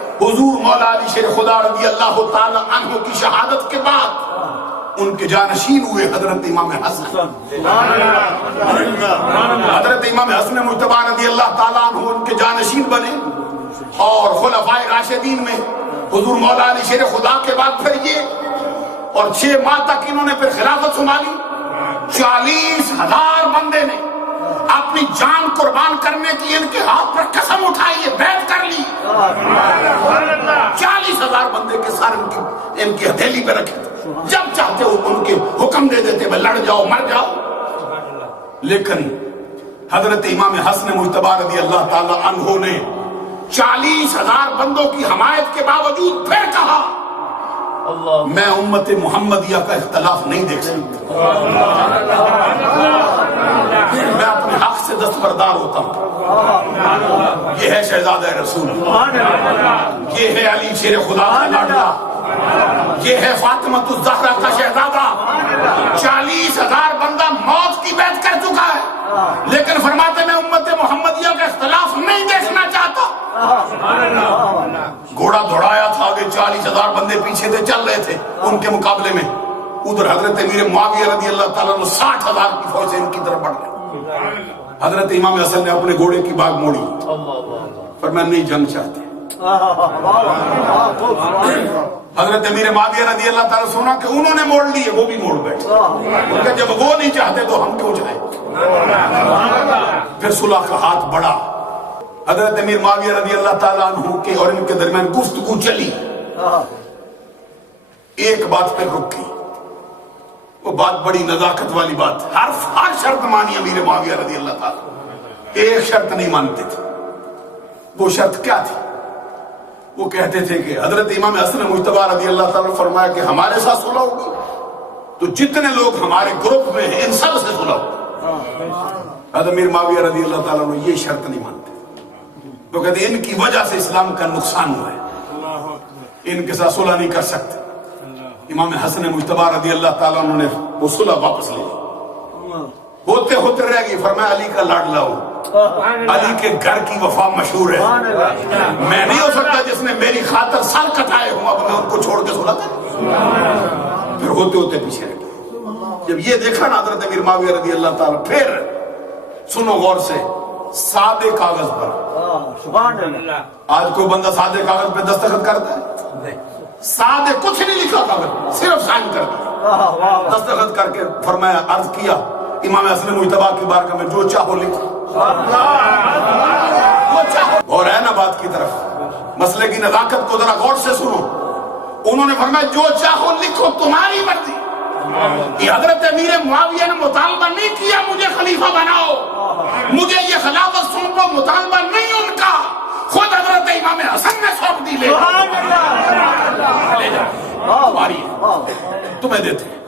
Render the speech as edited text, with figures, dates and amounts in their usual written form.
حضور مولا علی شیر خدا رضی اللہ تعالی عنہ کی شہادت کے بعد ان کے جانشین ہوئے حضرت امام حسن۔ حضرت امام حسن مجتبی رضی اللہ تعالی عنہ ان کے جانشین بنے، اور خلفائے راشدین میں حضور مولا علی شیر خدا کے بعد پھر یہ، اور 6 ماہ تک انہوں نے پھر خلافت سنبھالی۔ 40,000 بندے نے اپنی جان قربان کرنے کی ان کے ہاتھ پر قسم اٹھائی ہے، بیعت کر لی۔ 40,000 بندے کے سار ان کی ہتھیلی پہ رکھے تھے، جب چاہتے ہو ان کے حکم دے دیتے بھائی لڑ جاؤ مر جاؤ۔ لیکن حضرت امام حسن مجتبی رضی اللہ تعالی عنہ نے 40,000 بندوں کی حمایت کے باوجود پھر کہا میں امت محمدیہ کا اختلاف نہیں دیکھ سکتا، میں اپنے حق سے دستبردار ہوتا ہوں۔ یہ ہے شہزادہ رسول، یہ ہے علی شیر خدا کا لاڈلا، یہ ہے فاطمہ الزہرا کا شہزادہ۔ 40,000 بندہ موت کی بیعت کر چکا ہے، لیکن فرماتے میں امت محمدیہ کا اختلاف نہیں دیکھنا چاہتا۔ گھوڑا دوڑایا تھا آگے، 40,000 بندے پیچھے تھے، چل رہے تھے ان کے مقابلے میں۔ ادھر حضرت امیر معاویہ رضی اللہ تعالیٰ عنہ 60,000 کی فوج سے ان کی طرف بڑھ گئے۔ حضرت امام حسن نے اپنے گھوڑے کی باگ موڑی، پر میں نہیں جنگ چاہتے۔ حضرت امیر معاویہ رضی اللہ تعالیٰ سنا کہ انہوں نے موڑ لی ہے، وہ بھی موڑ بیٹھے، کیونکہ جب وہ نہیں چاہتے تو ہم کیوں چاہیں۔ پھر صلح کا ہاتھ بڑھا، حضرت امیر معاویہ رضی اللہ تعالیٰ عنہ کے اور ان کے درمیان گفتگو چلی۔ ایک بات پہ رک گئی، وہ بات بڑی نزاکت والی بات، ہر شرط مانی امیر معاویہ رضی اللہ تعالیٰ، ایک شرط نہیں مانتے تھے۔ وہ شرط کیا تھی؟ وہ کہتے تھے کہ حضرت امام حسن مجتبی رضی اللہ تعالیٰ نے فرمایا کہ ہمارے ساتھ صلح ہوگی تو جتنے لوگ ہمارے گروپ میں ہیں ان سب سے صلح ہوگی۔ حضرت امیر معاویہ رضی اللہ تعالیٰ نے یہ شرط نہیں مانتے، وہ کہتے ان کی وجہ سے اسلام کا نقصان ہوا ہے، ان کے ساتھ صلح نہیں کر سکتے۔ امام حسن مجتبی رضی اللہ تعالیٰ نے وہ صلح واپس لے لی، ہوتے ہوتے رہ گئی۔ فرمایا علی کا لاڈلا ہوں، علی کے گھر کی وفا مشہور ہے، میں نہیں ہو سکتا جس نے میری خاطر سر کٹائے ہوں اب میں ان کو چھوڑ کے صلح کروں۔ پھر ہوتے ہوتے پیچھے رہ گئے۔ جب یہ دیکھا نا حضرت امیر معاویہ رضی اللہ تعالیٰ، پھر سنو غور سے، سادے کاغذ پر، آج کوئی بندہ سادے کاغذ پہ دستخط کرتا ہے؟ سادے کچھ نہیں لکھا کاغذ، صرف سائن کر دیا، دستخط کر کے فرمایا، عرض کیا امام حسن مجتبی کی بارگاہ میں جو چاہو لکھو۔ اور ہے نا بات کی طرف، مسئلے کی نزاکت کو ذرا غور سے سنو۔ انہوں نے فرمایا جو چاہو لکھو، تمہاری مرضی۔ یہ حضرت امیر معاویہ نے مطالبہ نہیں کیا مجھے خلیفہ بناؤ، مجھے یہ خلافت سونپو، مطالبہ نہیں ان کا، خود حضرت امام حسن نے سونپ دی، لے جاؤ تمہیں دیتے ہیں۔